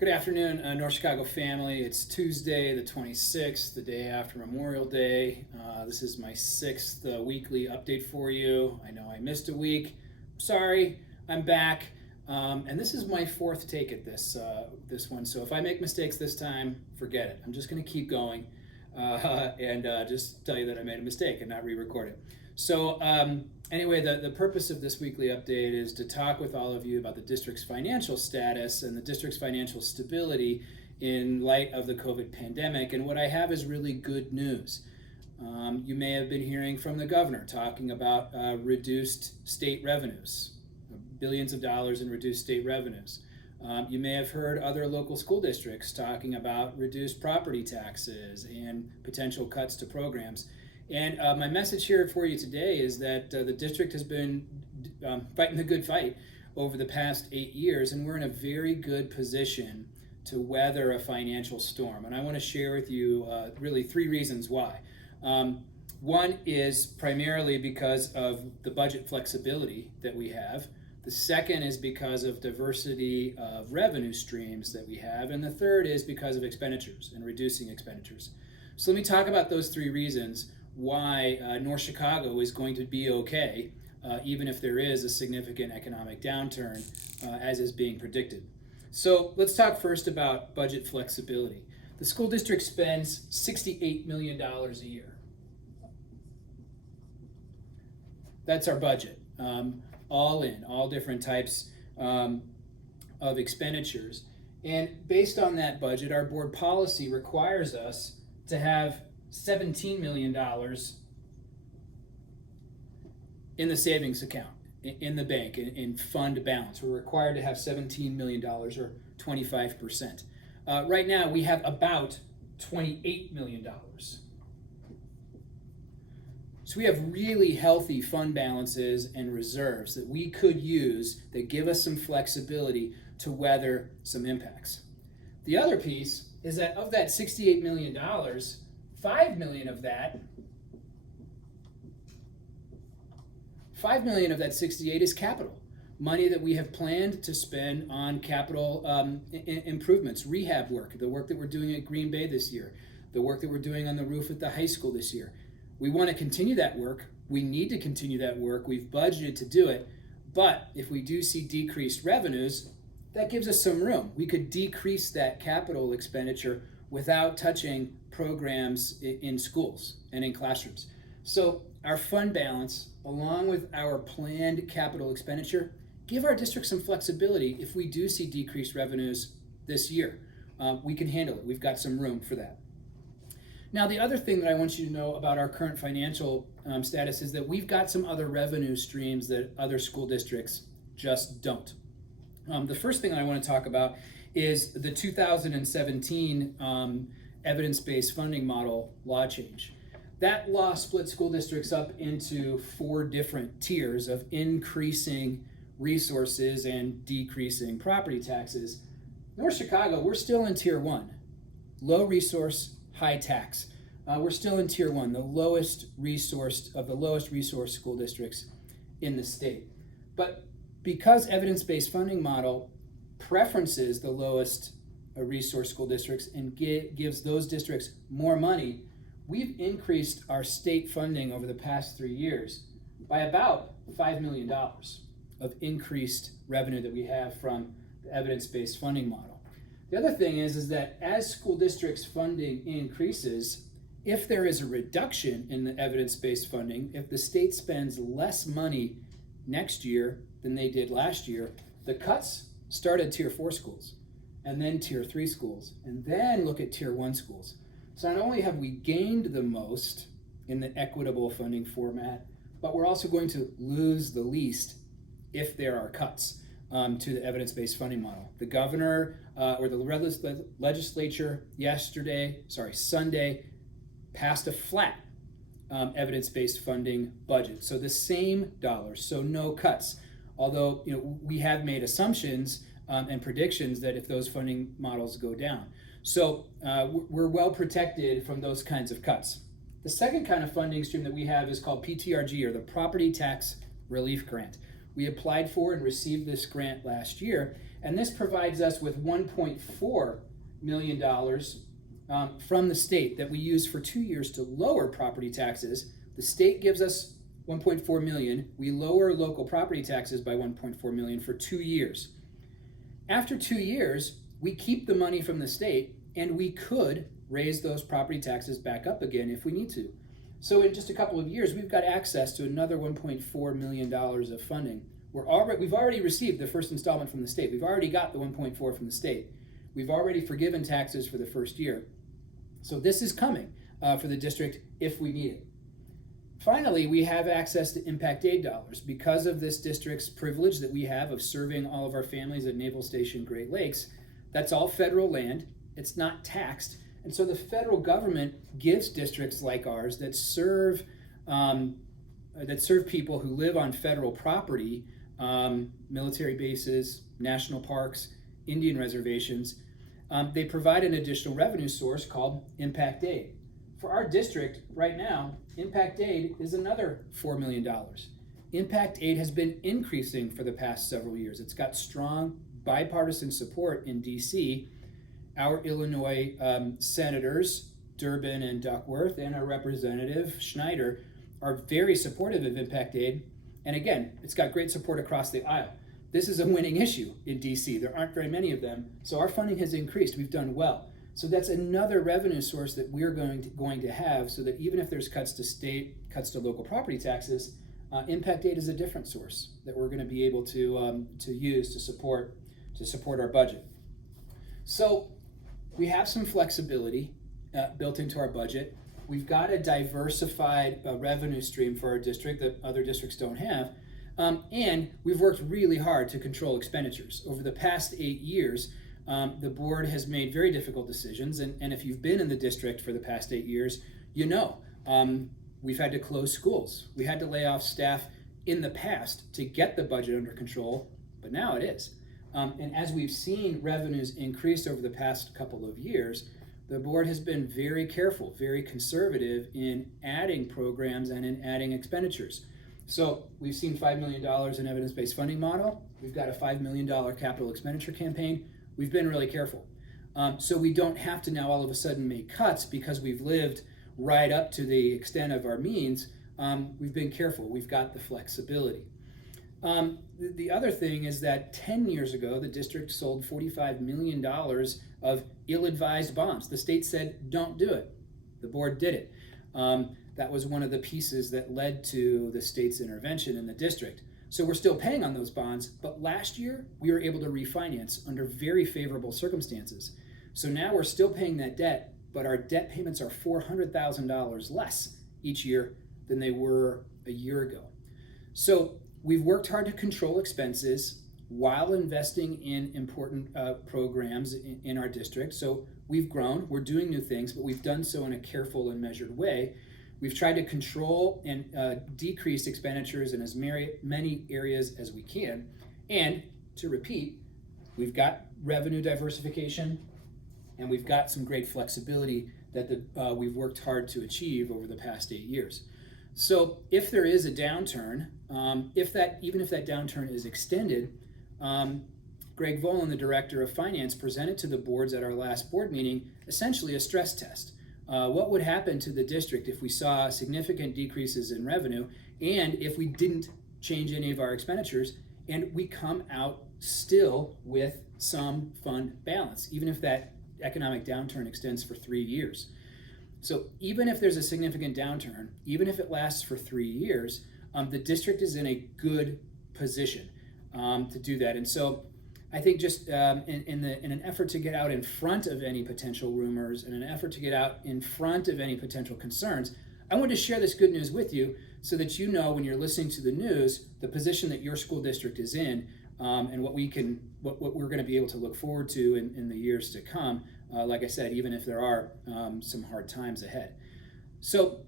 Good afternoon, North Chicago family. It's Tuesday, the 26th, the day after Memorial Day. This is my sixth weekly update for you. I know I missed a week. Sorry, I'm back. And this is my fourth take at this one. So if I make mistakes this time, forget it. I'm just going to keep going and just tell you that I made a mistake and not re-record it. So anyway, the purpose of this weekly update is to talk with all of you about the district's financial status and the district's financial stability in light of the COVID pandemic. And what I have is really good news. You may have been hearing from the governor talking about reduced state revenues, billions of dollars in reduced state revenues. You may have heard other local school districts talking about reduced property taxes and potential cuts to programs. And my message here for you today is that the district has been fighting the good fight over the past 8 years, and we're in a very good position to weather a financial storm. And I want to share with you really three reasons why. One is primarily because of the budget flexibility that we have. The second is because of diversity of revenue streams that we have. And the third is because of expenditures and reducing expenditures. So let me talk about those three reasons why North Chicago is going to be okay, even if there is a significant economic downturn, as is being predicted. So let's talk first about budget flexibility. The school district spends $68 million a year. That's our budget, all in, all different types of expenditures. And based on that budget, our board policy requires us to have $17 million in the savings account, in the bank, in fund balance. We're required to have $17 million or 25%. Right now, we have about $28 million. So we have really healthy fund balances and reserves that we could use that give us some flexibility to weather some impacts. The other piece is that of that $68 million, $5 million of that 68 is capital. Money that we have planned to spend on capital improvements, rehab work, the work that we're doing at Green Bay this year, the work that we're doing on the roof at the high school this year. We want to continue that work. We need to continue that work. We've budgeted to do it. But if we do see decreased revenues, that gives us some room. We could decrease that capital expenditure without touching programs in schools and in classrooms. So our fund balance, along with our planned capital expenditure, give our district some flexibility if we do see decreased revenues this year. We can handle it. We've got some room for that. Now, the other thing that I want you to know about our current financial status is that we've got some other revenue streams that other school districts just don't. The first thing I want to talk about is the 2017 evidence-based funding model law change. That law split school districts up into 4 different tiers of increasing resources and decreasing property taxes. North Chicago, we're still in tier 1, low resource, high tax. We're still in tier 1, the lowest resourced of the lowest resource school districts in the state. But because evidence-based funding model preferences the lowest resource school districts and gives those districts more money, we've increased our state funding over the past 3 years by about $5 million of increased revenue that we have from the evidence-based funding model. The other thing is that as school districts' funding increases, if there is a reduction in the evidence-based funding, if the state spends less money next year than they did last year, the cuts start at tier 4 schools, and then tier 3 schools, and then look at tier 1 schools. So not only have we gained the most in the equitable funding format, but we're also going to lose the least if there are cuts to the evidence-based funding model. The governor or the legislature Sunday, passed a flat evidence-based funding budget. So the same dollars, so no cuts. Although we have made assumptions and predictions that if those funding models go down. So we're well protected from those kinds of cuts. The second kind of funding stream that we have is called PTRG, or the Property Tax Relief Grant. We applied for and received this grant last year, And this provides us with $1.4 million from the state that we use for 2 years to lower property taxes. The state gives us 1.4 million. We lower local property taxes by 1.4 million for 2 years. After 2 years, we keep the money from the state, and we could raise those property taxes back up again if we need to. So in just a couple of years, we've got access to another $1.4 million of funding. We've already received the first installment from the state. We've already got the 1.4 from the state. We've already forgiven taxes for the first year. So this is coming for the district if we need it. Finally, we have access to impact aid dollars. Because of this district's privilege that we have of serving all of our families at Naval Station Great Lakes, that's all federal land. It's not taxed. And so the federal government gives districts like ours that serve people who live on federal property, military bases, national parks, Indian reservations. They provide an additional revenue source called impact aid. For our district right now, impact aid is another $4 million. Impact aid has been increasing for the past several years. It's got strong bipartisan support in DC. Our Illinois senators, Durbin and Duckworth, and our representative, Schneider, are very supportive of impact aid. And again, it's got great support across the aisle. This is a winning issue in DC. There aren't very many of them. So our funding has increased. We've done well. So that's another revenue source that we're going to have, so that even if there's cuts to state, cuts to local property taxes, impact aid is a different source that we're going to be able to use to support our budget. So we have some flexibility built into our budget. We've got a diversified revenue stream for our district that other districts don't have. And we've worked really hard to control expenditures. Over the past 8 years, the board has made very difficult decisions. And if you've been in the district for the past 8 years, you know we've had to close schools. We had to lay off staff in the past to get the budget under control, but now it is. And as we've seen revenues increase over the past couple of years, the board has been very careful, very conservative in adding programs and in adding expenditures. So we've seen $5 million in evidence-based funding model. We've got a $5 million capital expenditure campaign. We've been really careful. So we don't have to now all of a sudden make cuts because we've lived right up to the extent of our means. We've been careful. We've got the flexibility. The other thing is that 10 years ago, the district sold $45 million of ill-advised bonds. The state said, don't do it. The board did it. That was one of the pieces that led to the state's intervention in the district. So we're still paying on those bonds, but last year we were able to refinance under very favorable circumstances. So now we're still paying that debt, but our debt payments are $400,000 less each year than they were a year ago. So we've worked hard to control expenses while investing in important programs in our district. So we've grown, we're doing new things, but we've done so in a careful and measured way. We've tried to control and decrease expenditures in as many areas as we can. And to repeat, we've got revenue diversification and we've got some great flexibility that we've worked hard to achieve over the past 8 years. So if there is a downturn, even if that downturn is extended, Greg Volan, the director of finance, presented to the boards at our last board meeting essentially a stress test. What would happen to the district if we saw significant decreases in revenue and if we didn't change any of our expenditures and we come out still with some fund balance, even if that economic downturn extends for 3 years. So even if there's a significant downturn, even if it lasts for 3 years, the district is in a good position to do that. And so I think just in an effort to get out in front of any potential rumors, in an effort to get out in front of any potential concerns, I wanted to share this good news with you so that you know when you're listening to the news, the position that your school district is in, and what we're going to be able to look forward to in the years to come. Like I said, even if there are some hard times ahead. So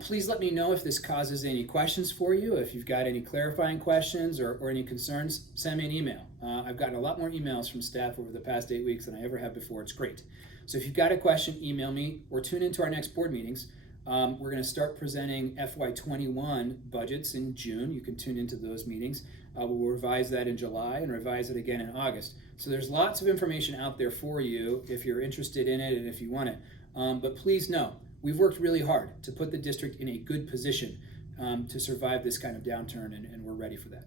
please let me know if this causes any questions for you. If you've got any clarifying questions or any concerns, send me an email. I've gotten a lot more emails from staff over the past 8 weeks than I ever have before. It's great. So if you've got a question, email me or tune into our next board meetings. We're going to start presenting FY21 budgets in June. You can tune into those meetings. We'll revise that in July and revise it again in August. So there's lots of information out there for you if you're interested in it and if you want it. But please know, we've worked really hard to put the district in a good position to survive this kind of downturn, and we're ready for that.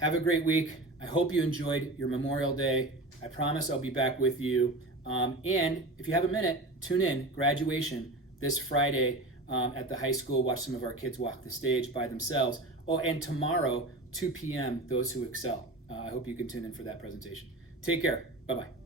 Have a great week. I hope you enjoyed your Memorial Day. I promise I'll be back with you. And if you have a minute, tune in, graduation this Friday at the high school. Watch some of our kids walk the stage by themselves. Oh, and tomorrow, 2 p.m., Those Who Excel. I hope you can tune in for that presentation. Take care. Bye-bye.